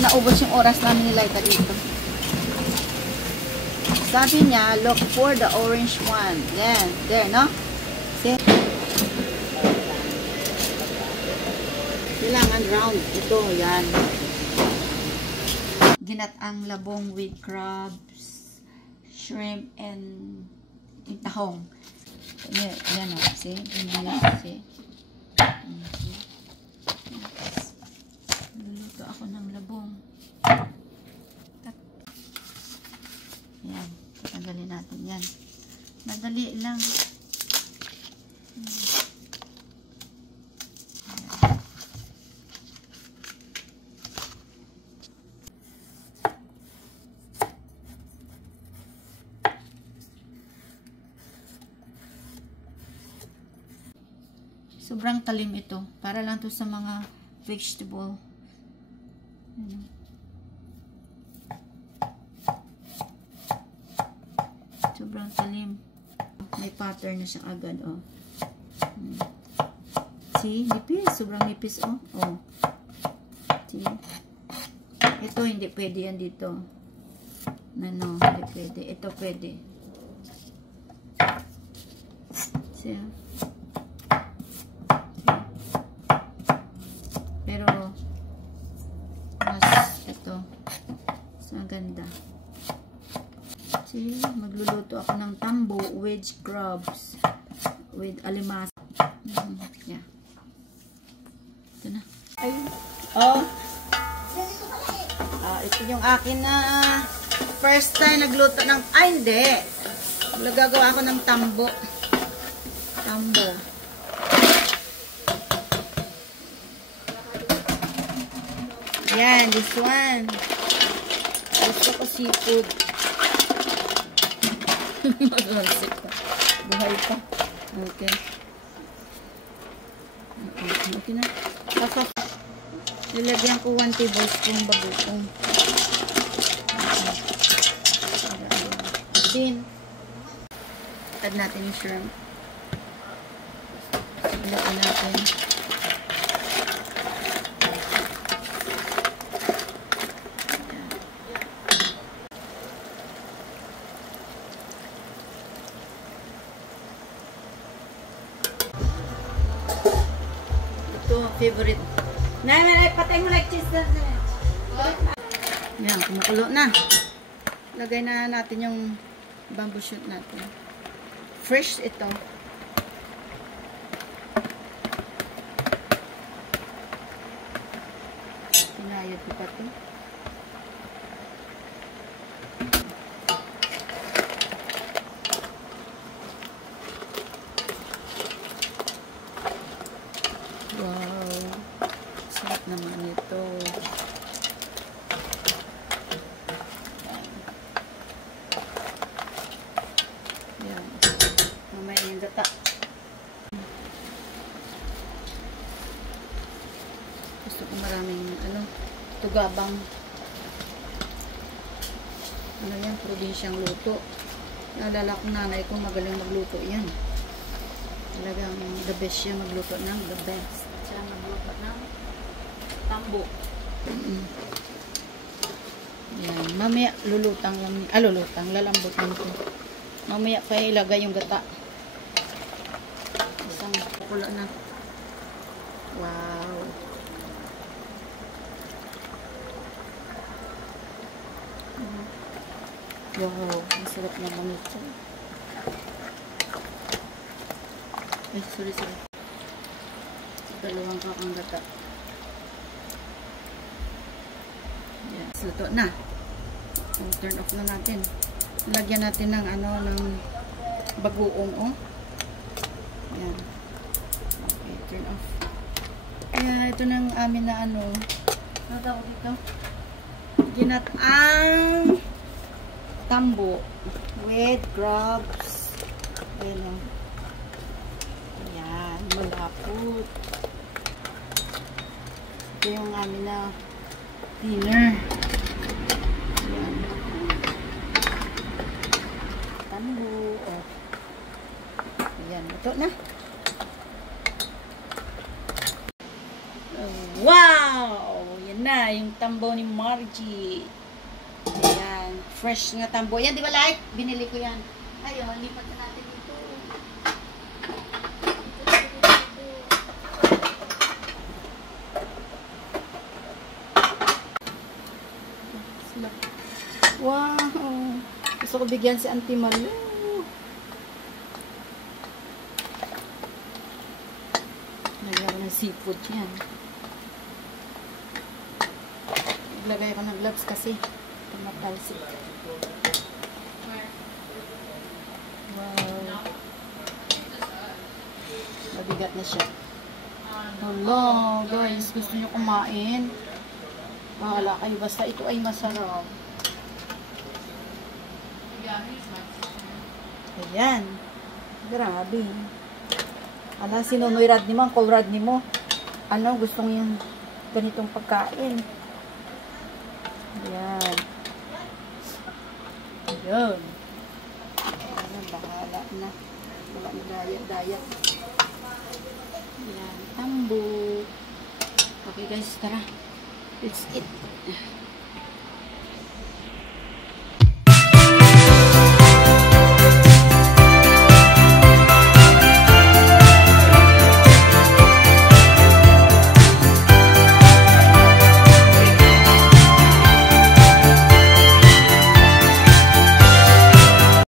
naubos yung oras namin ni Laika dito. Sabi niya, look for the orange one. Yan, there, no? See? Kailangan round. Ito, yan. Ginataang labong with crabs, shrimp, and tahong. Yan, o. See? See? Luluto ako ng labong. Yan. Tatanggalin natin yan. Madali lang. Sobrang talim ito. Para lang to sa mga vegetable. Sobrang talim. May pattern na siya agad, oh. See? Nipis. Sobrang nipis, oh. Oh. See? Ito, hindi pwede yan dito. No, hindi pwede. Ito pwede. See? Pero, mas ito. Mas maganda. See, magluluto ako ng tambo with crabs with alimas. Yeah. Ito na. Oh. Ito yung akin na first time nagluto ng hindi. Gagawa ako ng tambo. Tambo. Yan, this one. Gusto ko seafood. Mag-lansik pa. Buhay pa. Okay. Okay na. Nilagyan ko 1 tablespoon bagoong. Din. Add natin yung shrimp. Ilagyan natin. Favorite. Nay, patay mo like cheese. Yan, kumukulo na. Lagay na natin yung bamboo shoot natin. Fresh ito. Pinayad ko pa ito. Wow, sarap naman ito. Yan. Mamaya yung gata. Gusto ko maraming tugabang. Ano yan, probinsyang luto. Naalala ko nanay ko magaling magluto yan. Talagang the best siya magluto ng the best. Siya magluto ng tambo. Yan. Mamaya lulutang lang. Lalambot lang ito. Mamaya pa ilagay yung gata. Isang pula na. Wow. Wow. Masarap naman ito. Ay, sorry. Dalawang kakang gata. Yan. Luto na. So, turn off na natin. Lagyan natin ng ng bagoong, oh. Yan. Okay, turn off. Ayan, ito ng amin na ano tawag dito? Ginataang tambo with crabs. Ayan, oh. Ayan, malapot. Ito yung amin na dinner. Ayan. Tambo. Oh. Ayan, ito na. Wow! Yan na yung tambo ni Margie. Ayan. Fresh nga tambo. Yan, di ba, like? Binili ko yan. Ayun, lipat na natin dito. Wow! Gusto ko bigyan si Auntie Malu. Lagyan ko ng seafood yan. Naglagay ko ng gloves kasi tumatalsik. Wow. Mabigat na siya. Hello, guys. Gusto nyo kumain? Bahala kayo. Basta ito ay masarap. Ayan. Grabe. Ala, sinunoy Radni mo. Ang call Radni mo. Ano, gusto nyo yung ganitong pagkain. Ayan. Ayan. Ayan, bahala na. Wala na diet. Ayan, tambo. Okay guys, tara. Let's eat.